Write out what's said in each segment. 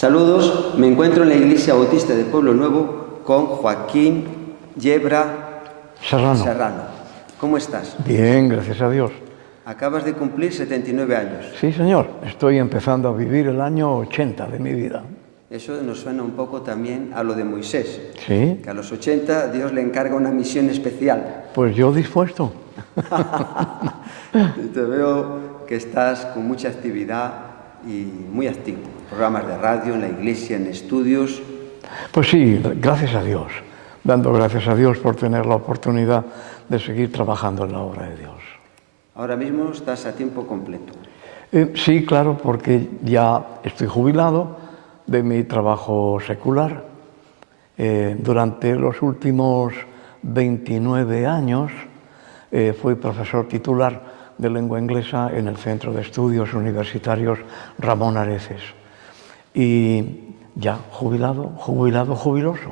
Saludos, me encuentro en la Iglesia Bautista de Pueblo Nuevo con Joaquín Yebra Serrano. ¿Cómo estás? Bien, gracias a Dios. Acabas de cumplir 79 años. Sí, señor. Estoy empezando a vivir el año 80 de mi vida. Eso nos suena un poco también a lo de Moisés. Sí. Que a los 80 Dios le encarga una misión especial. Pues yo dispuesto. Te veo que estás con mucha actividad y muy activo. Programas de radio, en la iglesia, en estudios. Pues sí, gracias a Dios. Dando gracias a Dios por tener la oportunidad de seguir trabajando en la obra de Dios. Ahora mismo estás a tiempo completo. Sí, claro, porque ya estoy jubilado de mi trabajo secular. Durante los últimos 29 años fui profesor titular de lengua inglesa en el Centro de Estudios Universitarios Ramón Areces. Y ya jubiloso.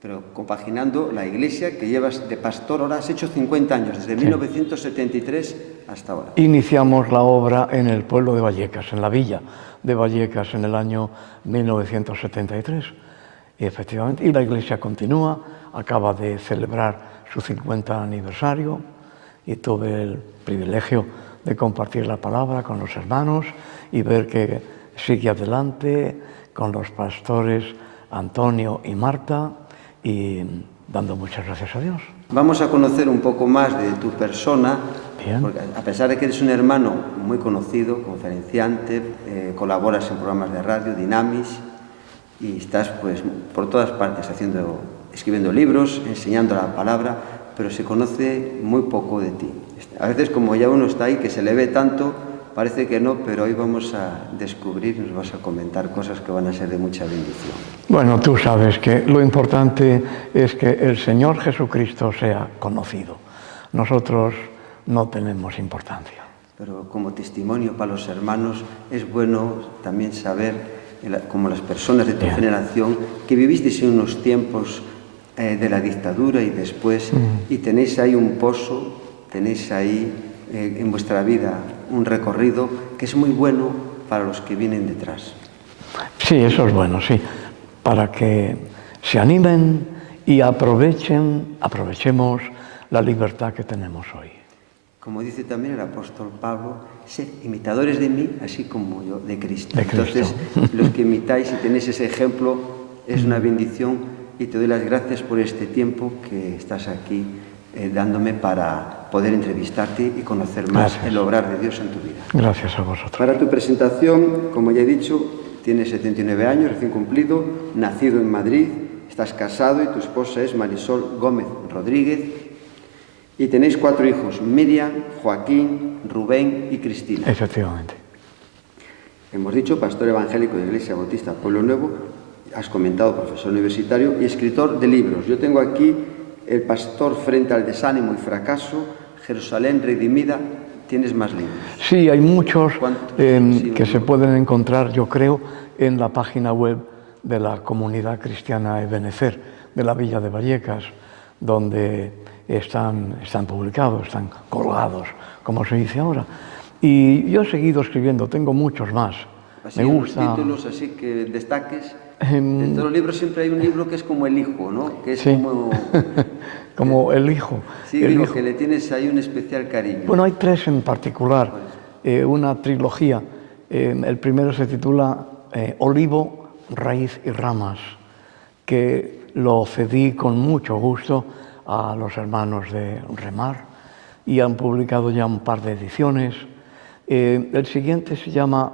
Pero compaginando la iglesia que llevas de pastor, ahora has hecho 50 años, desde 1973 hasta ahora. Iniciamos la obra en el pueblo de Vallecas, en la villa de Vallecas, en el año 1973. Y efectivamente, y la iglesia continúa, acaba de celebrar su 50 aniversario y tuve el privilegio de compartir la palabra con los hermanos y ver que sigue adelante con los pastores Antonio y Marta y dando muchas gracias a Dios. Vamos a conocer un poco más de tu persona, Bien. Porque a pesar de que eres un hermano muy conocido, conferenciante, colaboras en programas de radio, Dinamis, y estás pues por todas partes escribiendo libros, enseñando la palabra, pero se conoce muy poco de ti. A veces como ya uno está ahí, que se le ve tanto, parece que no, pero hoy vamos a descubrir, nos vas a comentar cosas que van a ser de mucha bendición. Bueno, tú sabes que lo importante es que el Señor Jesucristo sea conocido. Nosotros no tenemos importancia. Pero como testimonio para los hermanos es bueno también saber, como las personas de tu generación, que vivisteis en unos tiempos de la dictadura y después, y tenéis ahí un pozo, tenéis ahí en vuestra vida un recorrido que es muy bueno para los que vienen detrás. Sí, eso es bueno, sí, para que se animen y aprovechemos la libertad que tenemos hoy. Como dice también el apóstol Pablo, sed imitadores de mí, así como yo de Cristo. De Cristo. Entonces, los que imitáis y tenéis ese ejemplo, es una bendición y te doy las gracias por este tiempo que estás aquí dándome para poder entrevistarte y conocer más el obrar de Dios en tu vida. Gracias a vosotros. Para tu presentación, como ya he dicho, tienes 79 años, recién cumplido, nacido en Madrid, estás casado y tu esposa es Marisol Gómez Rodríguez y tenéis 4 hijos, Miriam, Joaquín, Rubén y Cristina. Efectivamente. Hemos dicho pastor evangélico de Iglesia Bautista Pueblo Nuevo, has comentado profesor universitario y escritor de libros. Yo tengo aquí El pastor frente al desánimo y fracaso, Jerusalén redimida. ¿Tienes más libros? Sí, hay muchos que se pueden encontrar, yo creo, en la página web de la Comunidad Cristiana Ebenecer de la Villa de Vallecas, donde están publicados, están colgados, como se dice ahora. Y yo he seguido escribiendo, tengo muchos más. Así, me gusta. Títulos así que destaques. En todos los libros siempre hay un libro que es como el hijo, ¿no? Que es sí. Como el hijo. Sí, el digo hijo. Que le tienes ahí un especial cariño. Bueno, hay 3 en particular, una trilogía. El primero se titula Olivo, raíz y ramas, que lo cedí con mucho gusto a los hermanos de Remar y han publicado ya un par de ediciones. El siguiente se llama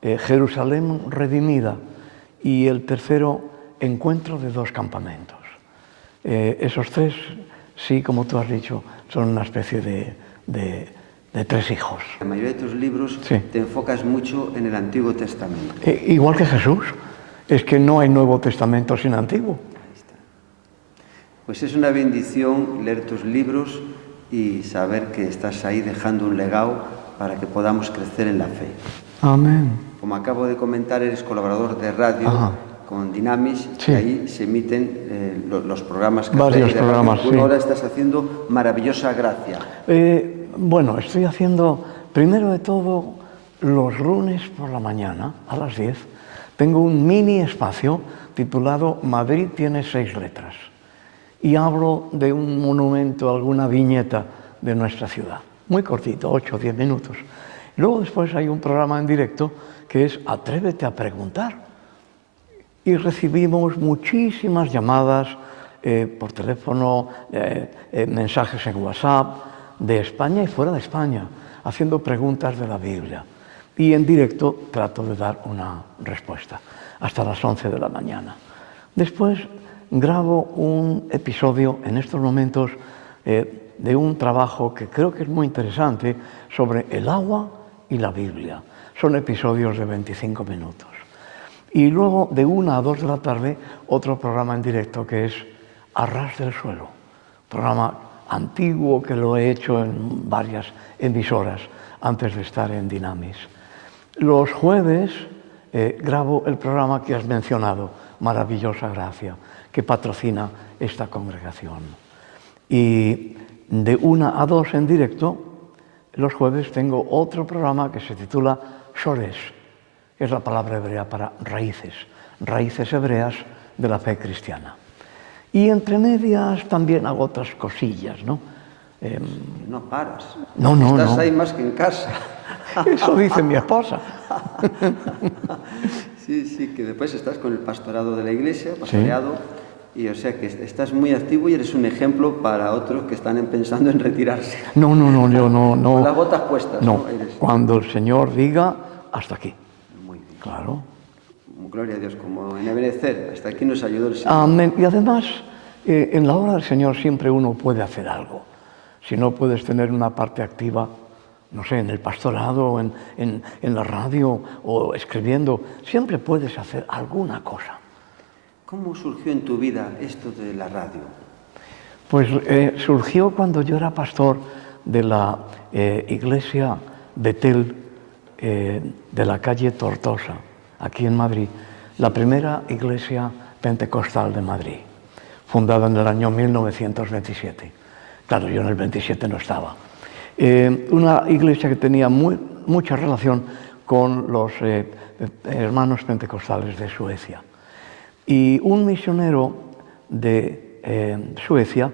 Jerusalén redimida y el tercero Encuentro de 2 campamentos. Esos 3, sí, como tú has dicho, son una especie de 3 hijos. La mayoría de tus libros te enfocas mucho en el Antiguo Testamento. Igual que Jesús, es que no hay Nuevo Testamento sin Antiguo. Ahí está. Pues es una bendición leer tus libros y saber que estás ahí dejando un legado para que podamos crecer en la fe. Amén. Como acabo de comentar, eres colaborador de radio con Dinamis, y ahí se emiten los programas que varios programas, Tú ahora estás haciendo Maravillosa Gracia. Bueno, estoy haciendo, primero de todo, los lunes por la mañana, a las 10, tengo un mini espacio titulado Madrid tiene 6 letras y hablo de un monumento, alguna viñeta de nuestra ciudad. Muy cortito, 8 o 10 minutos. Luego después hay un programa en directo que es Atrévete a preguntar. Y recibimos muchísimas llamadas por teléfono, mensajes en WhatsApp, de España y fuera de España, haciendo preguntas de la Biblia. Y en directo trato de dar una respuesta, hasta las 11 de la mañana. Después grabo un episodio en estos momentos de un trabajo que creo que es muy interesante sobre el agua y la Biblia. Son episodios de 25 minutos. Y luego de 1 a 2 de la tarde otro programa en directo que es A ras del suelo, programa antiguo que lo he hecho en varias emisoras antes de estar en Dynamis. Los jueves grabo el programa que has mencionado, Maravillosa Gracia, que patrocina esta congregación. Y de 1 a 2 en directo, los jueves tengo otro programa que se titula Shores, que es la palabra hebrea para raíces, raíces hebreas de la fe cristiana. Y entre medias también hago otras cosillas, ¿no? No paras. No. Estás ahí más que en casa. Eso dice mi esposa. Sí, que después estás con el pastorado de la iglesia, pastoreado, y o sea que estás muy activo y eres un ejemplo para otros que están pensando en retirarse. No, yo no. Con las botas puestas. No, cuando el Señor diga, hasta aquí. Muy bien. Claro. Gloria a Dios, como en Ebenezer, hasta aquí nos ayudó el Señor. Amén. Y además, en la obra del Señor siempre uno puede hacer algo. Si no puedes tener una parte activa, no sé, en el pastorado, en la radio o escribiendo, siempre puedes hacer alguna cosa. ¿Cómo surgió en tu vida esto de la radio? Pues surgió cuando yo era pastor de la iglesia Betel de la calle Tortosa, aquí en Madrid, la primera iglesia pentecostal de Madrid, fundada en el año 1927. Claro, yo en el 27 no estaba. Una iglesia que tenía mucha relación con los hermanos pentecostales de Suecia. Y un misionero de Suecia,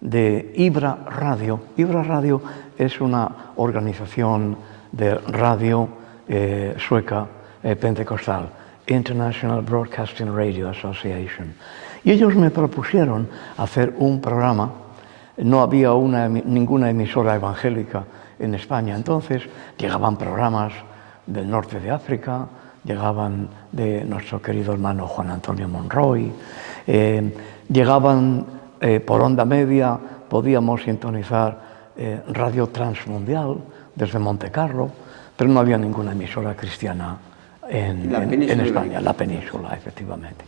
de Ibra Radio. Ibra Radio es una organización de radio sueca pentecostal, International Broadcasting Radio Association. Y ellos me propusieron hacer un programa. No había ninguna emisora evangélica en España. Entonces llegaban programas del norte de África, llegaban de nuestro querido hermano Juan Antonio Monroy, llegaban por onda media, podíamos sintonizar Radio Transmundial desde Montecarlo, pero no había ninguna emisora cristiana en España, la península, efectivamente.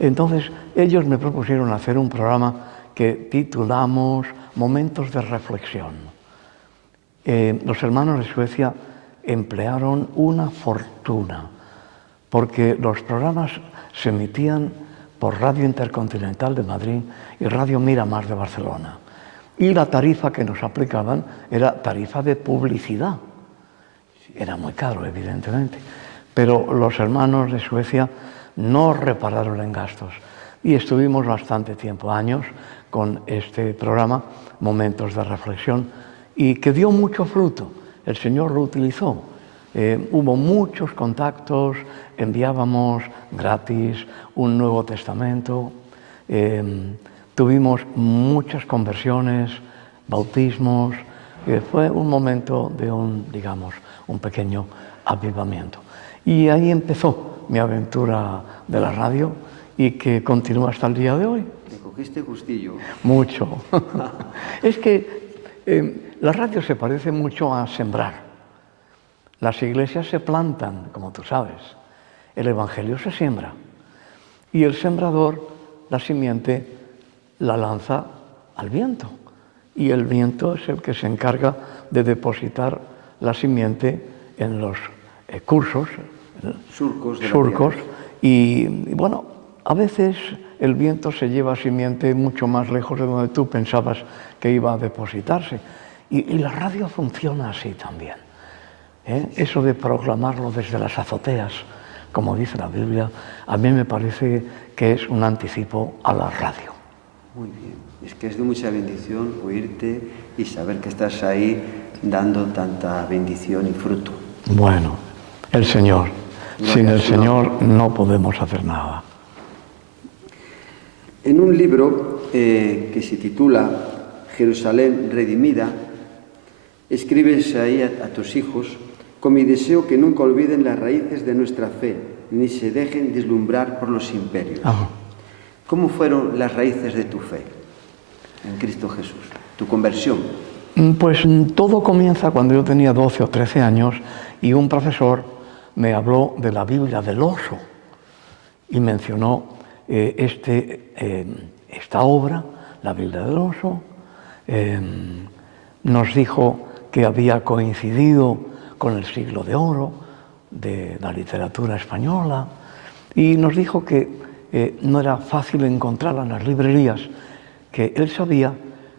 Entonces ellos me propusieron hacer un programa que titulamos Momentos de Reflexión. Los hermanos de Suecia emplearon una fortuna porque los programas se emitían por Radio Intercontinental de Madrid y Radio Miramar de Barcelona. Y la tarifa que nos aplicaban era tarifa de publicidad. Era muy caro, evidentemente, pero los hermanos de Suecia no repararon en gastos y estuvimos bastante tiempo, años, con este programa, Momentos de Reflexión, y que dio mucho fruto. El Señor lo utilizó. Hubo muchos contactos, enviábamos gratis un Nuevo Testamento, tuvimos muchas conversiones, bautismos, fue un momento de un pequeño avivamiento. Y ahí empezó mi aventura de la radio y que continúa hasta el día de hoy. ¿Te cogiste gustillo? Mucho. Es que la radio se parece mucho a sembrar. Las iglesias se plantan, como tú sabes. El evangelio se siembra. Y el sembrador, la simiente, la lanza al viento. Y el viento es el que se encarga de depositar la simiente en los surcos. Y bueno, a veces el viento se lleva simiente mucho más lejos de donde tú pensabas que iba a depositarse. Y la radio funciona así también. Eso de proclamarlo desde las azoteas, como dice la Biblia, a mí me parece que es un anticipo a la radio. Muy bien. Es que es de mucha bendición oírte y saber que estás ahí dando tanta bendición y fruto. Bueno, el Señor. Sin el Señor no podemos hacer nada. En un libro que se titula Jerusalén redimida, escribes ahí a tus hijos: con mi deseo que nunca olviden las raíces de nuestra fe, ni se dejen deslumbrar por los imperios. Ajá. ¿Cómo fueron las raíces de tu fe en Cristo Jesús, tu conversión? Pues todo comienza cuando yo tenía 12 o 13 años y un profesor me habló de la Biblia del oso y mencionó esta obra, la Biblia del oso. Nos dijo que había coincidido con el siglo de oro de la literatura española y nos dijo que no era fácil encontrarla en las librerías, que él sabía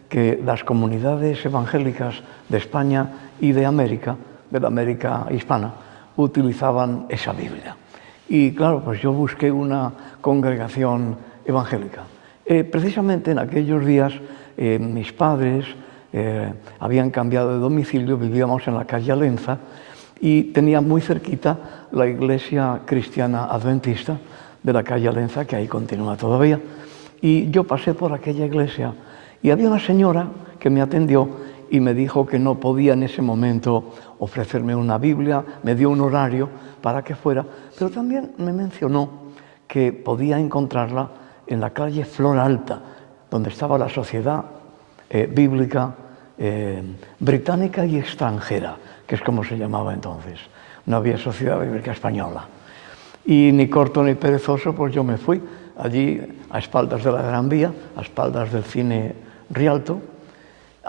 que las comunidades evangélicas de España y de la América hispana, utilizaban esa Biblia. Y claro, pues yo busqué una congregación evangélica. Precisamente en aquellos días mis padres habían cambiado de domicilio, vivíamos en la calle Alenza y tenía muy cerquita la iglesia cristiana adventista de la calle Alenza, que ahí continúa todavía. Y yo pasé por aquella iglesia y había una señora que me atendió y me dijo que no podía en ese momento ofrecerme una Biblia, me dio un horario para que fuera, pero también me mencionó que podía encontrarla en la calle Flor Alta, donde estaba la Sociedad Bíblica Británica y Extranjera, que es como se llamaba entonces. No había Sociedad Bíblica Española. Y ni corto ni perezoso, pues yo me fui allí a espaldas de la Gran Vía, a espaldas del cine Rialto.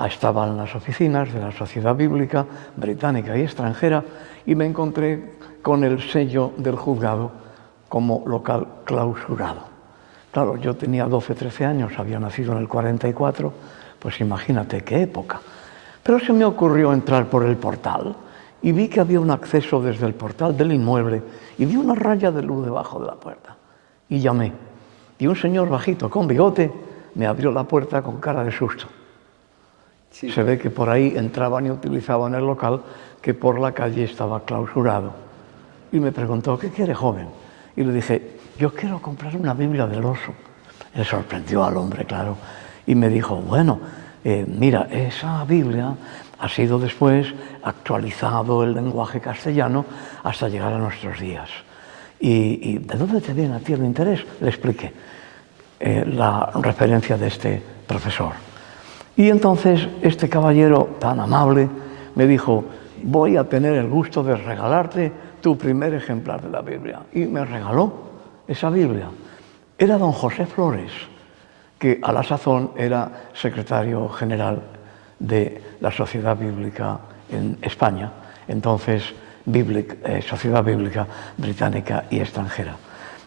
Estaban las oficinas de la Sociedad Bíblica Británica y Extranjera y me encontré con el sello del juzgado como local clausurado. Claro, yo tenía 12, 13 años, había nacido en el 44, pues imagínate qué época. Pero se me ocurrió entrar por el portal y vi que había un acceso desde el portal del inmueble y vi una raya de luz debajo de la puerta. Y llamé. Y un señor bajito con bigote me abrió la puerta con cara de susto. Sí. Se ve que por ahí entraban y utilizaban el local que por la calle estaba clausurado. Y me preguntó: ¿qué quiere, joven? Y le dije: yo quiero comprar una Biblia del oso. Le sorprendió al hombre, claro, y me dijo: bueno, mira, esa Biblia ha sido después actualizado el lenguaje castellano hasta llegar a nuestros días. ¿Y de dónde te viene a ti el interés? Le expliqué la referencia de este profesor. Y entonces este caballero tan amable me dijo: voy a tener el gusto de regalarte tu primer ejemplar de la Biblia. Y me regaló esa Biblia. Era don José Flores, que a la sazón era secretario general de la Sociedad Bíblica en España, entonces Sociedad Bíblica Británica y Extranjera.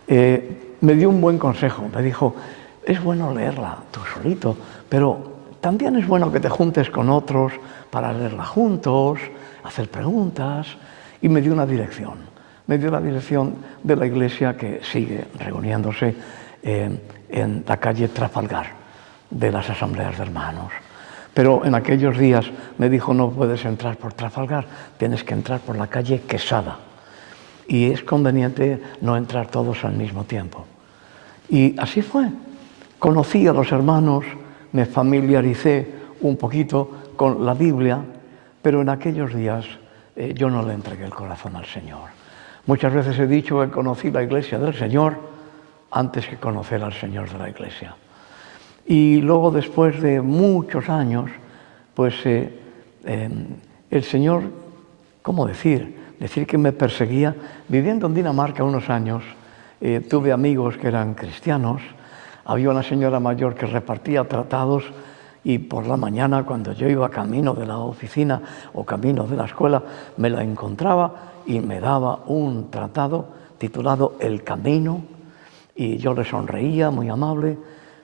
Me dio un buen consejo, me dijo: es bueno leerla tú solito, pero también es bueno que te juntes con otros para leerla juntos, hacer preguntas, y me dio una dirección. Me dio la dirección de la iglesia que sigue reuniéndose en la calle Trafalgar, de las asambleas de hermanos. Pero en aquellos días me dijo: no puedes entrar por Trafalgar, tienes que entrar por la calle Quesada. Y es conveniente no entrar todos al mismo tiempo. Y así fue. Conocí a los hermanos, me familiaricé un poquito con la Biblia, pero en aquellos días yo no le entregué el corazón al Señor. Muchas veces he dicho que conocí la iglesia del Señor antes que conocer al Señor de la iglesia. Y luego, después de muchos años, pues el Señor, ¿cómo decir? Decir que me perseguía. Viviendo en Dinamarca unos años, tuve amigos que eran cristianos. Había una señora mayor que repartía tratados y por la mañana, cuando yo iba camino de la oficina o camino de la escuela, me la encontraba y me daba un tratado titulado El Camino, y yo le sonreía, muy amable,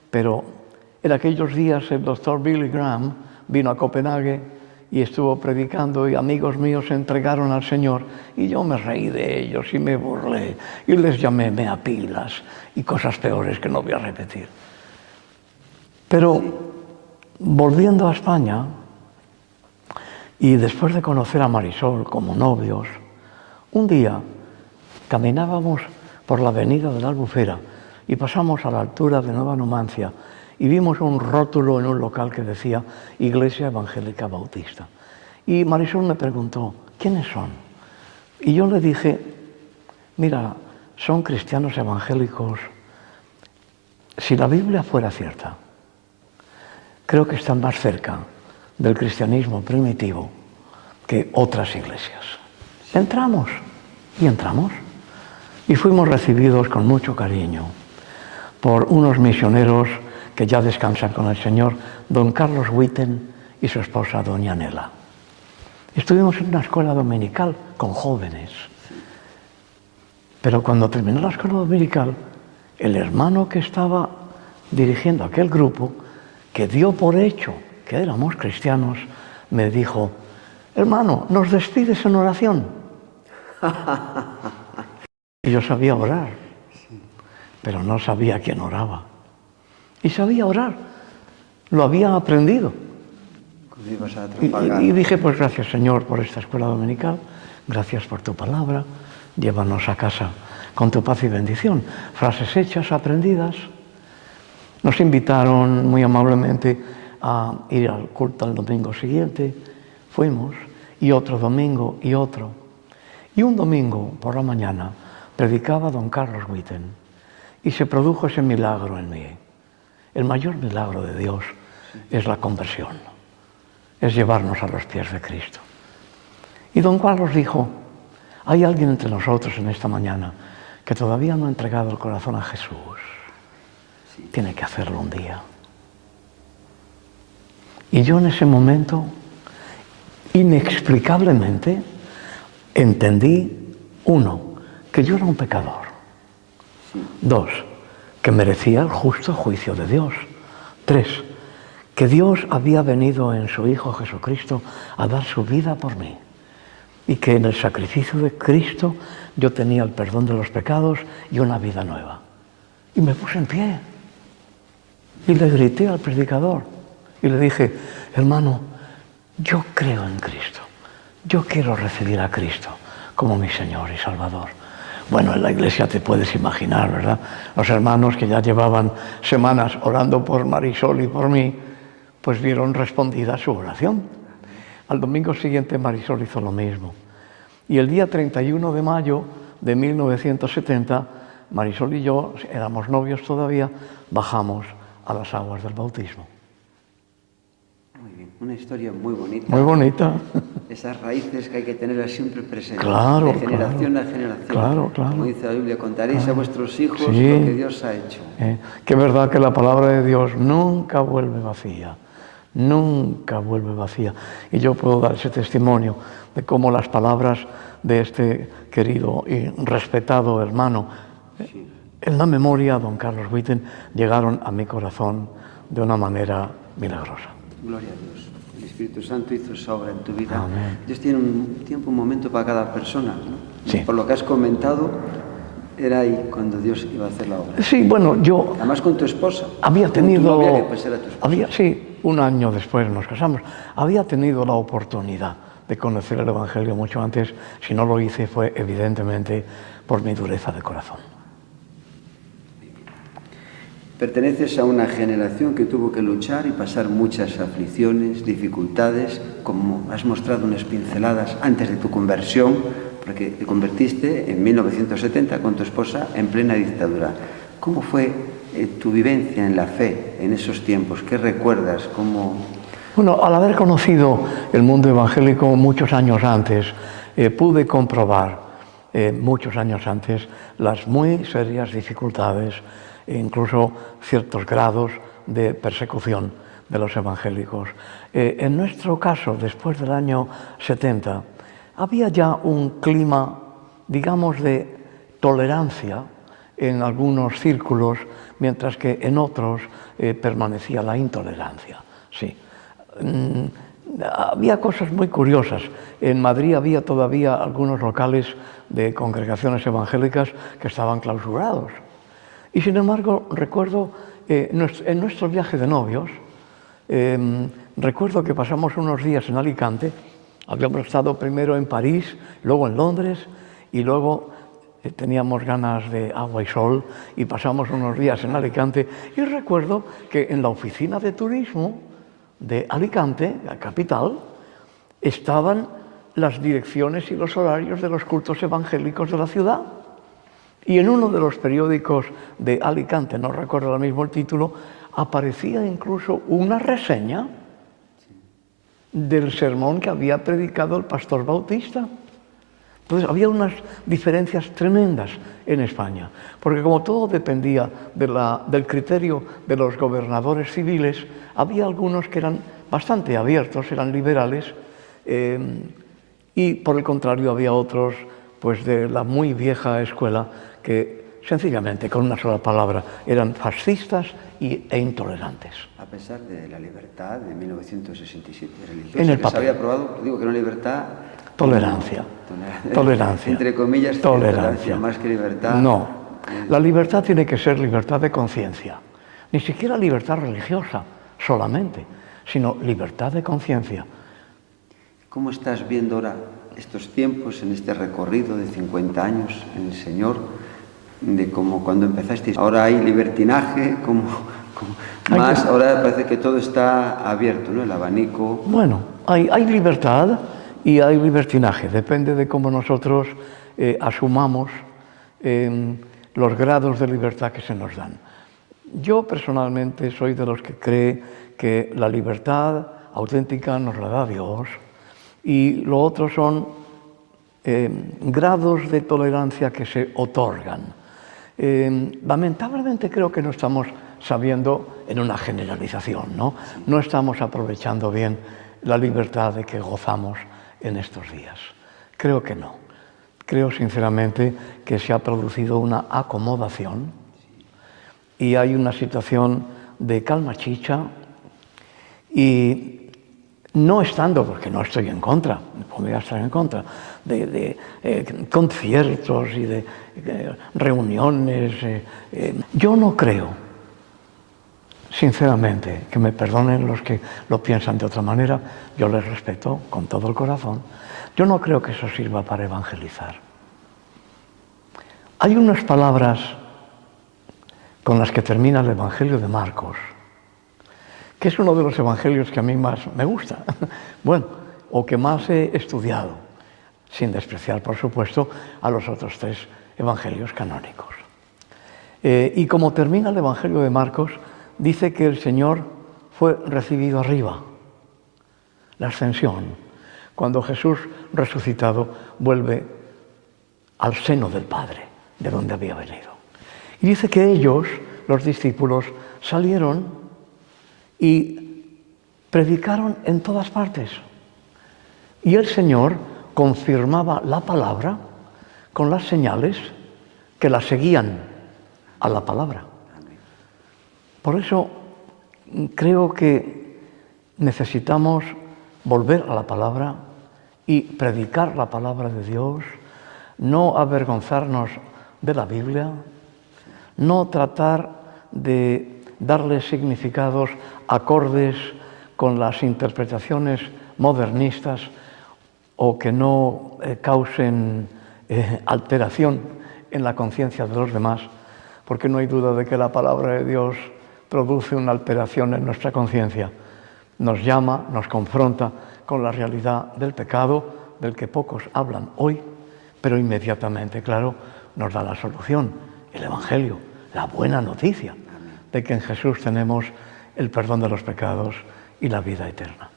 pero en aquellos días el doctor Billy Graham vino a Copenhague y estuvo predicando y amigos míos se entregaron al Señor y yo me reí de ellos y me burlé y les llamé meapilas y cosas peores que no voy a repetir. Pero volviendo a España y después de conocer a Marisol como novios, un día caminábamos por la avenida de la Albufera y pasamos a la altura de Nueva Numancia y vimos un rótulo en un local que decía Iglesia Evangélica Bautista. Y Marisol me preguntó, ¿quiénes son? Y yo le dije, mira, son cristianos evangélicos. Si la Biblia fuera cierta, creo que están más cerca del cristianismo primitivo que otras iglesias. Entramos y fuimos recibidos con mucho cariño por unos misioneros que ya descansan con el Señor, don Carlos Witten y su esposa doña Nela. Estuvimos en una escuela dominical con jóvenes, pero cuando terminó la escuela dominical, el hermano que estaba dirigiendo aquel grupo, que dio por hecho que éramos cristianos, me dijo, hermano, ¿nos despides en oración? Y yo sabía orar, pero no sabía quién oraba. Y sabía orar, lo había aprendido. Y dije, pues gracias Señor por esta escuela dominical, gracias por tu palabra, llévanos a casa con tu paz y bendición. Frases hechas, aprendidas. Nos invitaron muy amablemente a ir al culto al domingo siguiente, fuimos, y otro domingo y otro. Y un domingo por la mañana predicaba don Carlos Witten y se produjo ese milagro en mí. El mayor milagro de Dios es la conversión, es llevarnos a los pies de Cristo. Y don Carlos dijo, hay alguien entre nosotros en esta mañana que todavía no ha entregado el corazón a Jesús. Tiene que hacerlo un día. Y yo en ese momento, inexplicablemente, entendí, uno, que yo era un pecador. Dos, que merecía el justo juicio de Dios. Tres, que Dios había venido en su Hijo Jesucristo a dar su vida por mí. Y que en el sacrificio de Cristo yo tenía el perdón de los pecados y una vida nueva. Y me puse en pie. Y le grité al predicador. Y le dije, hermano, yo creo en Cristo. Yo quiero recibir a Cristo como mi Señor y Salvador. Bueno, en la iglesia te puedes imaginar, ¿verdad? Los hermanos que ya llevaban semanas orando por Marisol y por mí, pues vieron respondida su oración. Al domingo siguiente Marisol hizo lo mismo. Y el día 31 de mayo de 1970, Marisol y yo, éramos novios todavía, bajamos a las aguas del bautismo. Muy bien, una historia muy bonita. Muy bonita. Esas raíces que hay que tenerlas siempre presentes, claro, de generación a generación. Claro. Como dice la Biblia, contaréis a vuestros hijos sí, lo que Dios ha hecho. Que es verdad que la palabra de Dios nunca vuelve vacía, nunca vuelve vacía. Y yo puedo dar ese testimonio de cómo las palabras de este querido y respetado hermano, en la memoria, don Carlos Witten, llegaron a mi corazón de una manera milagrosa. Gloria a Dios. El Espíritu Santo hizo esa obra en tu vida. Amén. Dios tiene un tiempo, un momento para cada persona, ¿no? Sí. Por lo que has comentado, era ahí cuando Dios iba a hacer la obra. Sí, bueno, yo... Además con tu esposa. Había tenido... Tu novia, que pues era tu esposa. Sí, un año después nos casamos. Había tenido la oportunidad de conocer el Evangelio mucho antes. Si no lo hice fue evidentemente por mi dureza de corazón. Perteneces a una generación que tuvo que luchar y pasar muchas aflicciones, dificultades, como has mostrado unas pinceladas antes de tu conversión, porque te convertiste en 1970 con tu esposa en plena dictadura. ¿Cómo fue tu vivencia en la fe en esos tiempos? ¿Qué recuerdas? ¿Cómo...? Bueno, al haber conocido el mundo evangélico muchos años antes, pude comprobar muchos años antes las muy serias dificultades e incluso ciertos grados de persecución de los evangélicos. En nuestro caso, después del año 70, había ya un clima, digamos, de tolerancia en algunos círculos, mientras que en otros permanecía la intolerancia. Sí. había cosas muy curiosas. En Madrid había todavía algunos locales de congregaciones evangélicas que estaban clausurados. Y sin embargo, recuerdo en nuestro viaje de novios, recuerdo que pasamos unos días en Alicante. Habíamos estado primero en París, luego en Londres y luego teníamos ganas de agua y sol y pasamos unos días en Alicante. Y recuerdo que en la oficina de turismo de Alicante, la capital, estaban las direcciones y los horarios de los cultos evangélicos de la ciudad. Y en uno de los periódicos de Alicante, no recuerdo ahora mismo el título, aparecía incluso una reseña del sermón que había predicado el pastor Bautista. Entonces había unas diferencias tremendas en España, porque como todo dependía del criterio de los gobernadores civiles, había algunos que eran bastante abiertos, eran liberales, y por el contrario había otros pues, de la muy vieja escuela que sencillamente, con una sola palabra, eran fascistas e intolerantes. A pesar de la libertad de 1967 religiosa, En el que papel. se había aprobado, digo que no libertad... Tolerancia. Tolerancia. Entre comillas, tolerancia más que libertad. No. La libertad tiene que ser libertad de conciencia. Ni siquiera libertad religiosa solamente, sino libertad de conciencia. ¿Cómo estás viendo ahora estos tiempos, en este recorrido de 50 años en el Señor, de cómo cuando empezasteis? Ahora hay libertinaje, más, ahora parece que todo está abierto, ¿no? El abanico. Bueno, hay libertad y hay libertinaje, depende de cómo nosotros asumamos los grados de libertad que se nos dan. Yo personalmente soy de los que cree que la libertad auténtica nos la da Dios y lo otro son grados de tolerancia que se otorgan. Lamentablemente creo que no estamos sabiendo en una generalización, ¿no? No estamos aprovechando bien la libertad de que gozamos en estos días. Creo que no. Creo sinceramente que se ha producido una acomodación y hay una situación de calma chicha y no estando, porque no estoy en contra, podría estar en contra, de conciertos y de reuniones. Yo no creo, sinceramente, que me perdonen los que lo piensan de otra manera, yo les respeto con todo el corazón, yo no creo que eso sirva para evangelizar. Hay unas palabras con las que termina el Evangelio de Marcos, que es uno de los evangelios que a mí más me gusta, bueno, o que más he estudiado, sin despreciar, por supuesto, a los otros tres evangelios canónicos. Y como termina el Evangelio de Marcos, dice que el Señor fue recibido arriba, la ascensión, cuando Jesús resucitado vuelve al seno del Padre, de donde había venido. Y dice que ellos, los discípulos, salieron y predicaron en todas partes. Y el Señor confirmaba la palabra con las señales que la seguían a la palabra. Por eso creo que necesitamos volver a la palabra y predicar la palabra de Dios, no avergonzarnos de la Biblia, no tratar de darle significados acordes con las interpretaciones modernistas o que no causen alteración en la conciencia de los demás, porque no hay duda de que la palabra de Dios produce una alteración en nuestra conciencia. Nos llama, nos confronta con la realidad del pecado, del que pocos hablan hoy, pero inmediatamente, claro, nos da la solución, el Evangelio, la buena noticia de que en Jesús tenemos el perdón de los pecados y la vida eterna.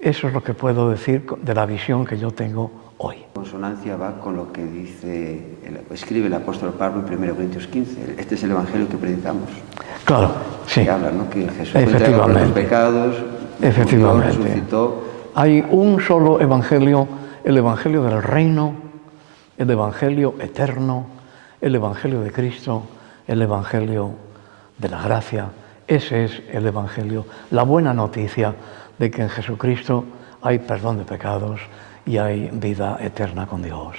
Eso es lo que puedo decir de la visión que yo tengo hoy. Consonancia va con lo que escribe el apóstol Pablo en 1 Corintios 15. Este es el Evangelio que predicamos. Claro, sí. Que habla, ¿no? Que Jesús fue entregado por los pecados, murió, resucitó. Hay un solo Evangelio, el Evangelio del reino, el Evangelio eterno, el Evangelio de Cristo, el Evangelio de la gracia. Ese es el Evangelio, la buena noticia de que en Jesucristo hay perdón de pecados y hay vida eterna con Dios.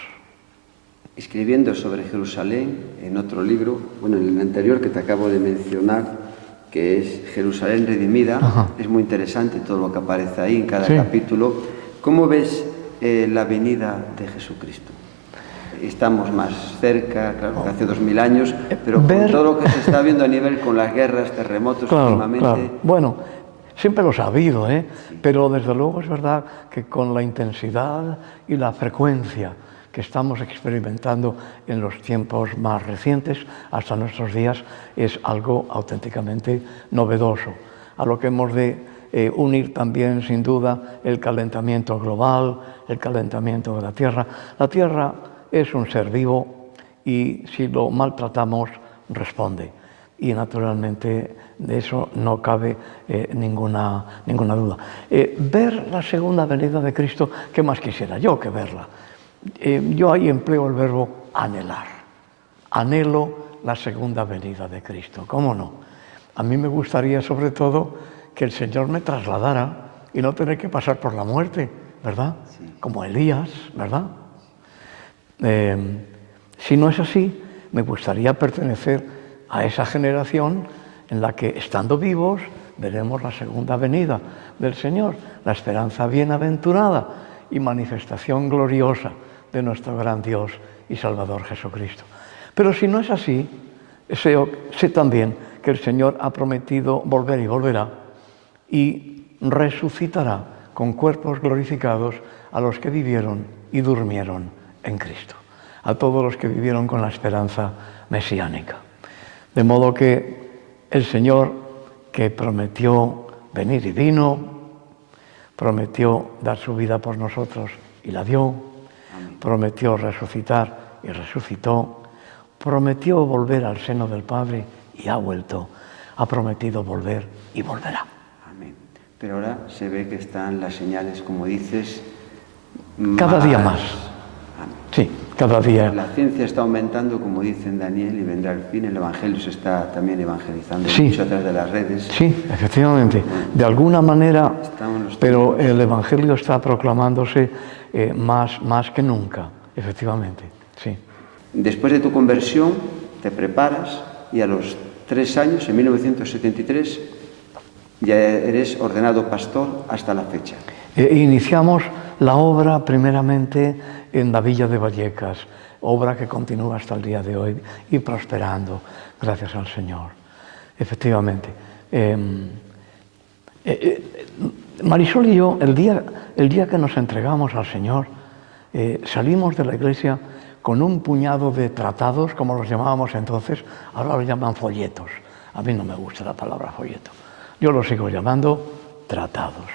Escribiendo sobre Jerusalén en otro libro, bueno, en el anterior que te acabo de mencionar, que es Jerusalén redimida, es muy interesante todo lo que aparece ahí en cada capítulo. ¿Cómo ves la venida de Jesucristo? Estamos más cerca, claro, que hace 2000 años, pero con todo lo que se está viendo a nivel con las guerras, terremotos últimamente... Claro. Bueno, siempre lo he sabido, pero desde luego es verdad que con la intensidad y la frecuencia que estamos experimentando en los tiempos más recientes, hasta nuestros días, es algo auténticamente novedoso, a lo que hemos de unir también, sin duda, el calentamiento global, el calentamiento de la Tierra. La Tierra es un ser vivo y si lo maltratamos, responde. Y naturalmente de eso no cabe ninguna duda. Ver la segunda venida de Cristo, ¿qué más quisiera yo que verla? Yo ahí empleo el verbo anhelar. Anhelo la segunda venida de Cristo. ¿Cómo no? A mí me gustaría sobre todo que el Señor me trasladara y no tener que pasar por la muerte, ¿verdad? Sí. Como Elías, ¿verdad? Si no es así, me gustaría pertenecer a esa generación en la que, estando vivos, veremos la segunda venida del Señor, la esperanza bienaventurada y manifestación gloriosa de nuestro gran Dios y Salvador Jesucristo. Pero si no es así, sé también que el Señor ha prometido volver y volverá y resucitará con cuerpos glorificados a los que vivieron y durmieron en Cristo, a todos los que vivieron con la esperanza mesiánica. De modo que el Señor, que prometió venir y vino, prometió dar su vida por nosotros y la dio, prometió resucitar y resucitó, prometió volver al seno del Padre y ha vuelto, ha prometido volver y volverá. Amén. Pero ahora se ve que están las señales, como dices, cada día más. Amén. Sí, cada día. La ciencia está aumentando, como dicen Daniel, y vendrá el fin. El Evangelio se está también evangelizando mucho a través de las redes. Sí, efectivamente. De alguna manera, pero el Evangelio está proclamándose más que nunca, efectivamente, sí. Después de tu conversión, te preparas y a los 3 años, en 1973, ya eres ordenado pastor hasta la fecha. Iniciamos la obra primeramente en la Villa de Vallecas, obra que continúa hasta el día de hoy y prosperando, gracias al Señor. Efectivamente. Marisol y yo, el día que nos entregamos al Señor, salimos de la iglesia con un puñado de tratados, como los llamábamos entonces, ahora lo llaman folletos. A mí no me gusta la palabra folleto. Yo lo sigo llamando tratados.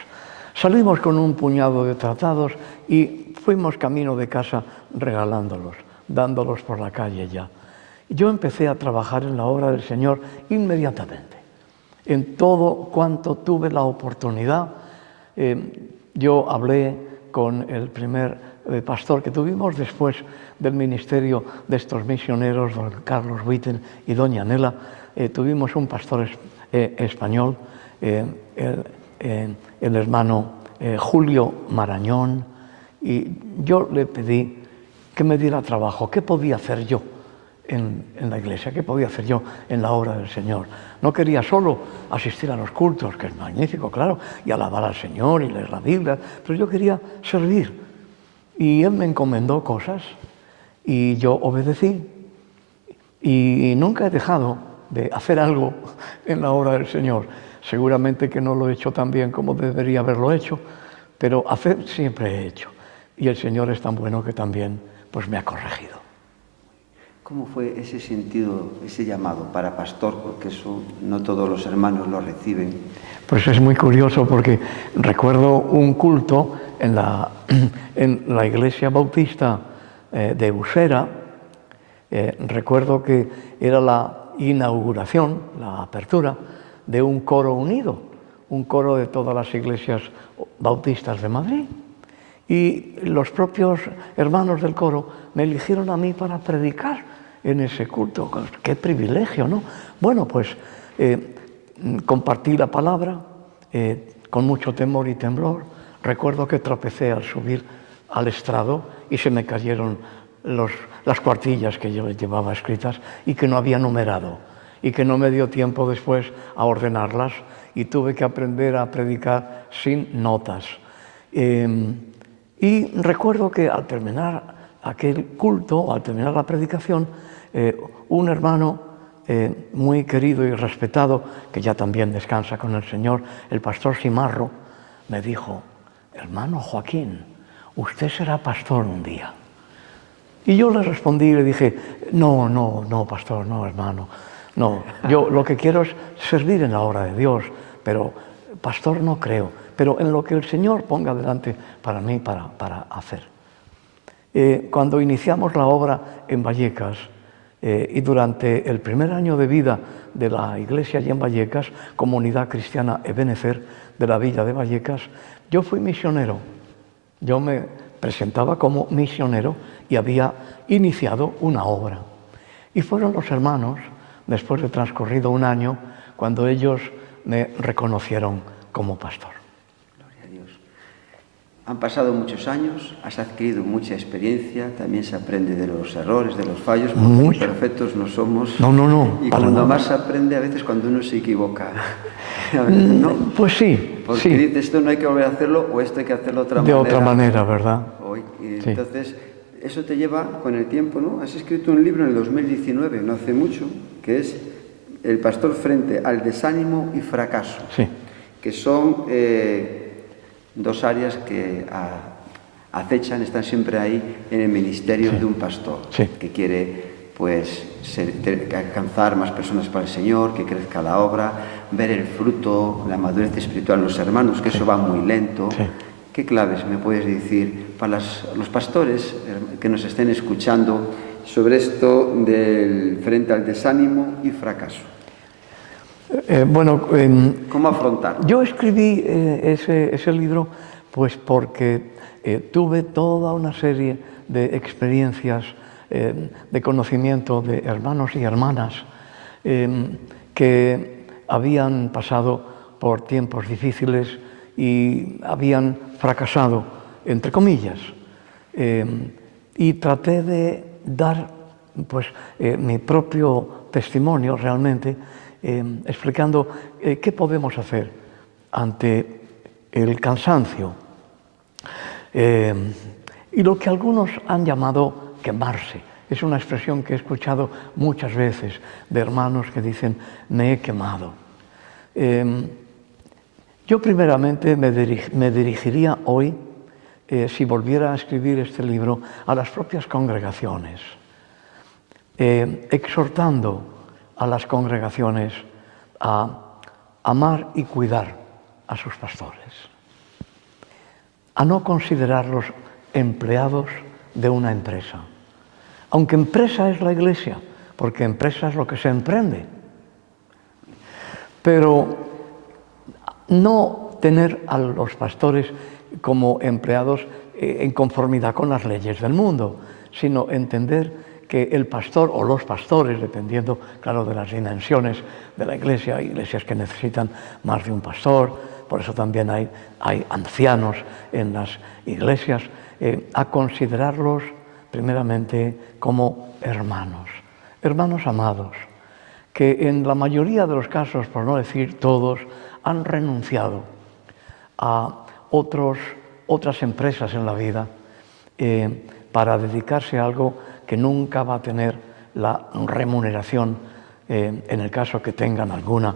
Salimos con un puñado de tratados y fuimos camino de casa regalándolos, dándolos por la calle ya. Yo empecé a trabajar en la obra del Señor inmediatamente. En todo cuanto tuve la oportunidad, yo hablé con el primer pastor que tuvimos después del ministerio de estos misioneros, don Carlos Witten y doña Nela. Tuvimos un pastor español, el hermano Julio Marañón, y yo le pedí que me diera trabajo. ¿Qué podía hacer yo en la iglesia? ¿Qué podía hacer yo en la obra del Señor? No quería solo asistir a los cultos, que es magnífico, claro, y alabar al Señor y leer la Biblia, pero yo quería servir. Y Él me encomendó cosas y yo obedecí. Y nunca he dejado de hacer algo en la obra del Señor. Seguramente que no lo he hecho tan bien como debería haberlo hecho, pero hacer siempre he hecho. Y el Señor es tan bueno que también pues, me ha corregido. ¿Cómo fue ese sentido, ese llamado para pastor? Porque eso no todos los hermanos lo reciben. Pues es muy curioso porque recuerdo un culto en la iglesia bautista de Usera. Recuerdo que era la inauguración, la apertura de un coro unido, un coro de todas las iglesias bautistas de Madrid. Y los propios hermanos del coro me eligieron a mí para predicar en ese culto. ¡Qué privilegio!, ¿no? Bueno, pues compartí la palabra, con mucho temor y temblor. Recuerdo que tropecé al subir al estrado y se me cayeron las cuartillas que yo llevaba escritas y que no había numerado y que no me dio tiempo después a ordenarlas y tuve que aprender a predicar sin notas. Y recuerdo que al terminar aquel culto, al terminar la predicación, un hermano muy querido y respetado, que ya también descansa con el Señor, el pastor Simarro, me dijo: hermano Joaquín, usted será pastor un día. Y yo le respondí y le dije: no, pastor, no, hermano, no, yo lo que quiero es servir en la obra de Dios, pero pastor no creo, pero en lo que el Señor ponga delante para mí, para hacer. Cuando iniciamos la obra en Vallecas, y durante el primer año de vida de la iglesia allí en Vallecas, Comunidad Cristiana Ebenezer de la Villa de Vallecas, yo fui misionero. Yo me presentaba como misionero y había iniciado una obra. Y fueron los hermanos, después de transcurrido un año, cuando ellos me reconocieron como pastor. Gloria a Dios. Han pasado muchos años, has adquirido mucha experiencia, también se aprende de los errores, de los fallos, porque perfectos no somos. No. Y cuando más se aprende a veces cuando uno se equivoca. ¿No? Pues sí. Porque sí. dices, esto no hay que volver a hacerlo o esto hay que hacerlo de otra manera, ¿verdad? Sí. Entonces, eso te lleva con el tiempo, ¿no? Has escrito un libro en el 2019, no hace mucho, que es El pastor frente al desánimo y fracaso. Sí. Que son dos áreas que acechan, están siempre ahí en el ministerio de un pastor, que quiere pues alcanzar más personas para el Señor, que crezca la obra, ver el fruto, la madurez espiritual en los hermanos, que eso va muy lento. ¿Qué claves me puedes decir para los pastores que nos estén escuchando sobre esto del frente al desánimo y fracaso? ¿Cómo afrontarlo? Yo escribí ese libro pues porque tuve toda una serie de experiencias de conocimiento de hermanos y hermanas que habían pasado por tiempos difíciles y habían fracasado, entre comillas. Y traté de dar pues, mi propio testimonio realmente, explicando qué podemos hacer ante el cansancio y lo que algunos han llamado quemarse. Es una expresión que he escuchado muchas veces de hermanos que dicen: me he quemado. Yo primeramente me dirigiría hoy, si volviera a escribir este libro, a las propias congregaciones, exhortando a las congregaciones a amar y cuidar a sus pastores, a no considerarlos empleados de una empresa, aunque empresa es la iglesia, porque empresa es lo que se emprende, pero no tener a los pastores como empleados en conformidad con las leyes del mundo, sino entender que el pastor o los pastores, dependiendo, claro, de las dimensiones de la iglesia, hay iglesias que necesitan más de un pastor, por eso también hay ancianos en las iglesias, a considerarlos primeramente como hermanos, hermanos amados, que en la mayoría de los casos, por no decir todos, han renunciado a otras empresas en la vida para dedicarse a algo que nunca va a tener la remuneración, en el caso que tengan alguna,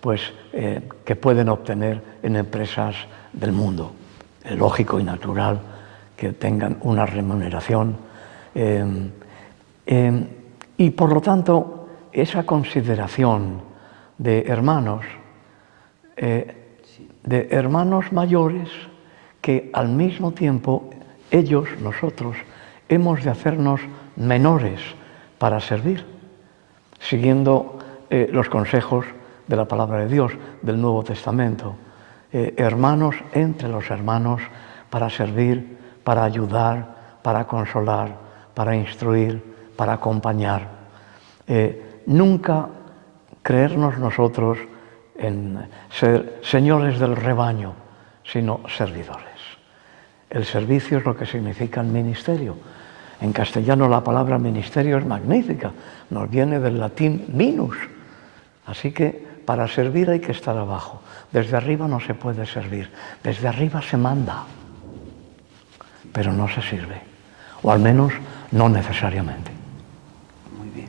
pues que pueden obtener en empresas del mundo. Es lógico y natural que tengan una remuneración. Y por lo tanto, esa consideración de hermanos mayores, que al mismo tiempo ellos, nosotros, hemos de hacernos menores para servir, siguiendo los consejos de la palabra de Dios, del Nuevo Testamento. Hermanos entre los hermanos para servir, para ayudar, para consolar, para instruir, para acompañar. Nunca creernos nosotros en ser señores del rebaño, sino servidores. El servicio es lo que significa el ministerio. En castellano la palabra ministerio es magnífica, nos viene del latín minus. Así que para servir hay que estar abajo. Desde arriba no se puede servir, desde arriba se manda, pero no se sirve, o al menos no necesariamente. Muy bien.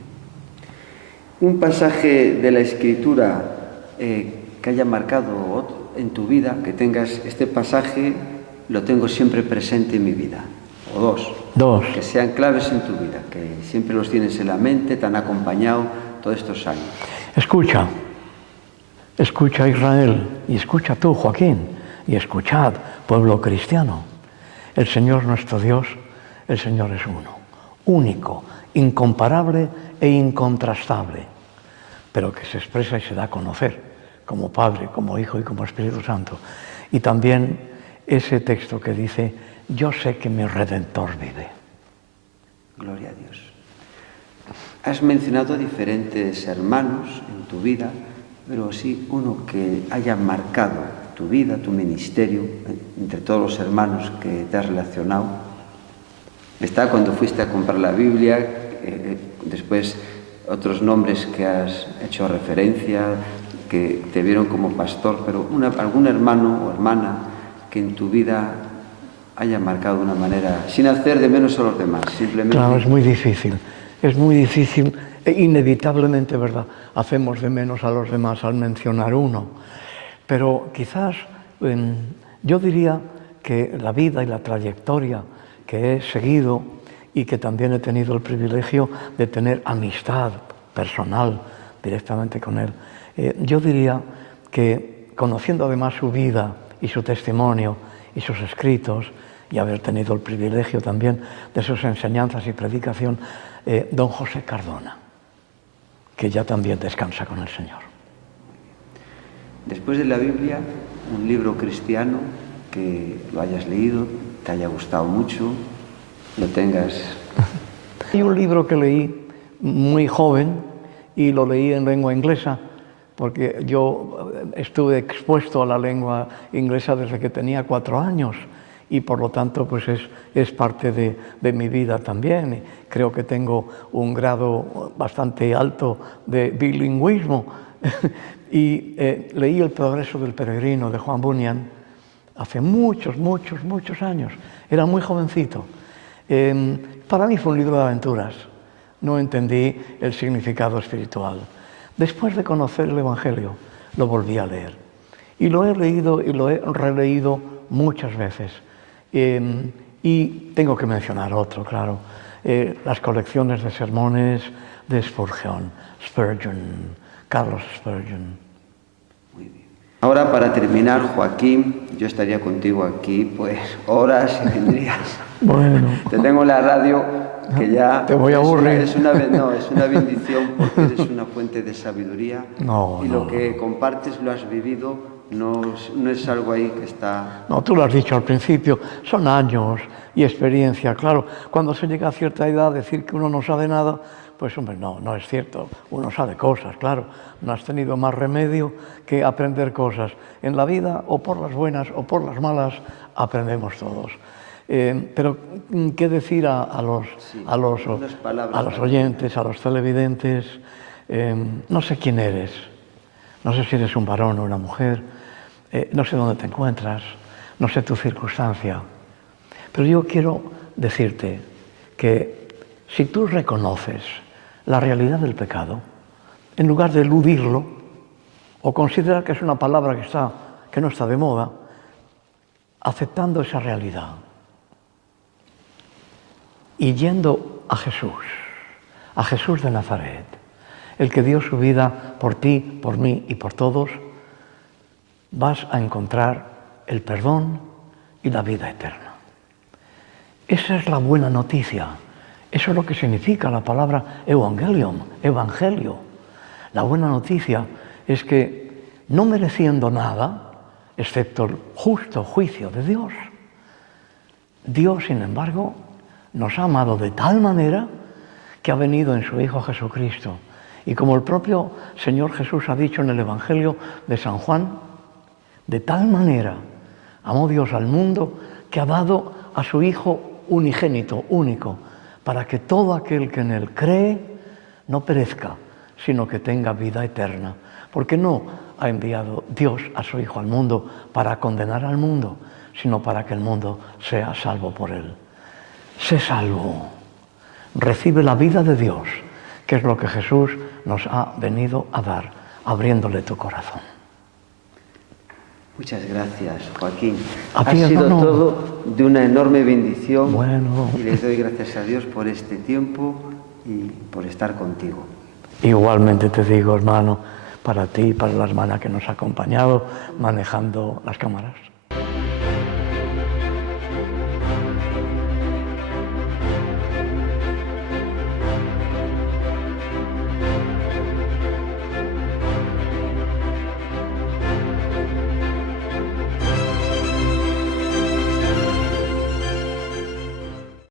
Un pasaje de la Escritura que haya marcado en tu vida, que tengas este pasaje, lo tengo siempre presente en mi vida, o dos, que sean claves en tu vida, que siempre los tienes en la mente, te han acompañado todos estos años. Escucha Israel, y escucha tú, Joaquín, y escuchad, pueblo cristiano. El Señor nuestro Dios, el Señor es uno, único, incomparable e incontrastable, pero que se expresa y se da a conocer como Padre, como Hijo y como Espíritu Santo. Y también ese texto que dice, yo sé que mi Redentor vive. Gloria a Dios. Has mencionado diferentes hermanos en tu vida, pero sí uno que haya marcado tu vida, tu ministerio, entre todos los hermanos que te has relacionado. Está cuando fuiste a comprar la Biblia, después otros nombres que has hecho referencia, que te vieron como pastor, pero algún hermano o hermana que en tu vida haya marcado de una manera, sin hacer de menos a los demás, simplemente... Claro, es muy difícil e inevitablemente, ¿verdad? Hacemos de menos a los demás al mencionar uno, pero quizás yo diría que la vida y la trayectoria que he seguido y que también he tenido el privilegio de tener amistad personal directamente con él, yo diría que conociendo además su vida y su testimonio y sus escritos, y haber tenido el privilegio también de sus enseñanzas y predicación, don José Cardona, que ya también descansa con el Señor. Después de la Biblia, un libro cristiano que lo hayas leído, te haya gustado mucho, lo tengas... Hay un libro que leí muy joven y lo leí en lengua inglesa, porque yo estuve expuesto a la lengua inglesa desde que tenía 4 años y por lo tanto pues es parte de mi vida también. Y creo que tengo un grado bastante alto de bilingüismo. Y leí El progreso del peregrino de Juan Bunyan hace muchos años. Era muy jovencito. Para mí fue un libro de aventuras. No entendí el significado espiritual. Después de conocer el Evangelio, lo volví a leer. Y lo he leído y lo he releído muchas veces. Y tengo que mencionar otro, claro. Las colecciones de sermones de Spurgeon, Carlos Spurgeon. Muy bien. Ahora, para terminar, Joaquín, yo estaría contigo aquí, pues, horas y tendrías... Bueno. Te tengo en la radio, que ya... Te voy a aburrir. Es una bendición porque eres una fuente de sabiduría. No, y lo que compartes lo has vivido, no es algo ahí que está... No, tú lo has dicho al principio, son años y experiencia. Claro, cuando se llega a cierta edad, decir que uno no sabe nada, pues hombre, no es cierto. Uno sabe cosas, claro. No has tenido más remedio que aprender cosas. En la vida, o por las buenas o por las malas, aprendemos todos. Pero, ¿qué decir a los oyentes, a los televidentes? No sé quién eres. No sé si eres un varón o una mujer. No sé dónde te encuentras. No sé tu circunstancia. Pero yo quiero decirte que si tú reconoces la realidad del pecado, en lugar de eludirlo o considerar que es una palabra que no está de moda, aceptando esa realidad y yendo a Jesús de Nazaret, el que dio su vida por ti, por mí y por todos, vas a encontrar el perdón y la vida eterna. Esa es la buena noticia. Eso es lo que significa la palabra evangelium, evangelio. La buena noticia es que, no mereciendo nada, excepto el justo juicio de Dios, Dios, sin embargo, nos ha amado de tal manera que ha venido en su Hijo Jesucristo Y como el propio Señor Jesús ha dicho en el Evangelio de San Juan, de tal manera amó Dios al mundo que ha dado a su Hijo unigénito, único, para que todo aquel que en Él cree no perezca, sino que tenga vida eterna. Porque no ha enviado Dios a su Hijo al mundo para condenar al mundo, sino para que el mundo sea salvo por Él. Sé salvo, recibe la vida de Dios, que es lo que Jesús nos ha venido a dar, abriéndole tu corazón. Muchas gracias, Joaquín. A Ha ti, sido hermano. todo de una enorme bendición. Bueno. Y les doy gracias a Dios por este tiempo y por estar contigo. Igualmente te digo, hermano, para ti y para la hermana que nos ha acompañado manejando las cámaras.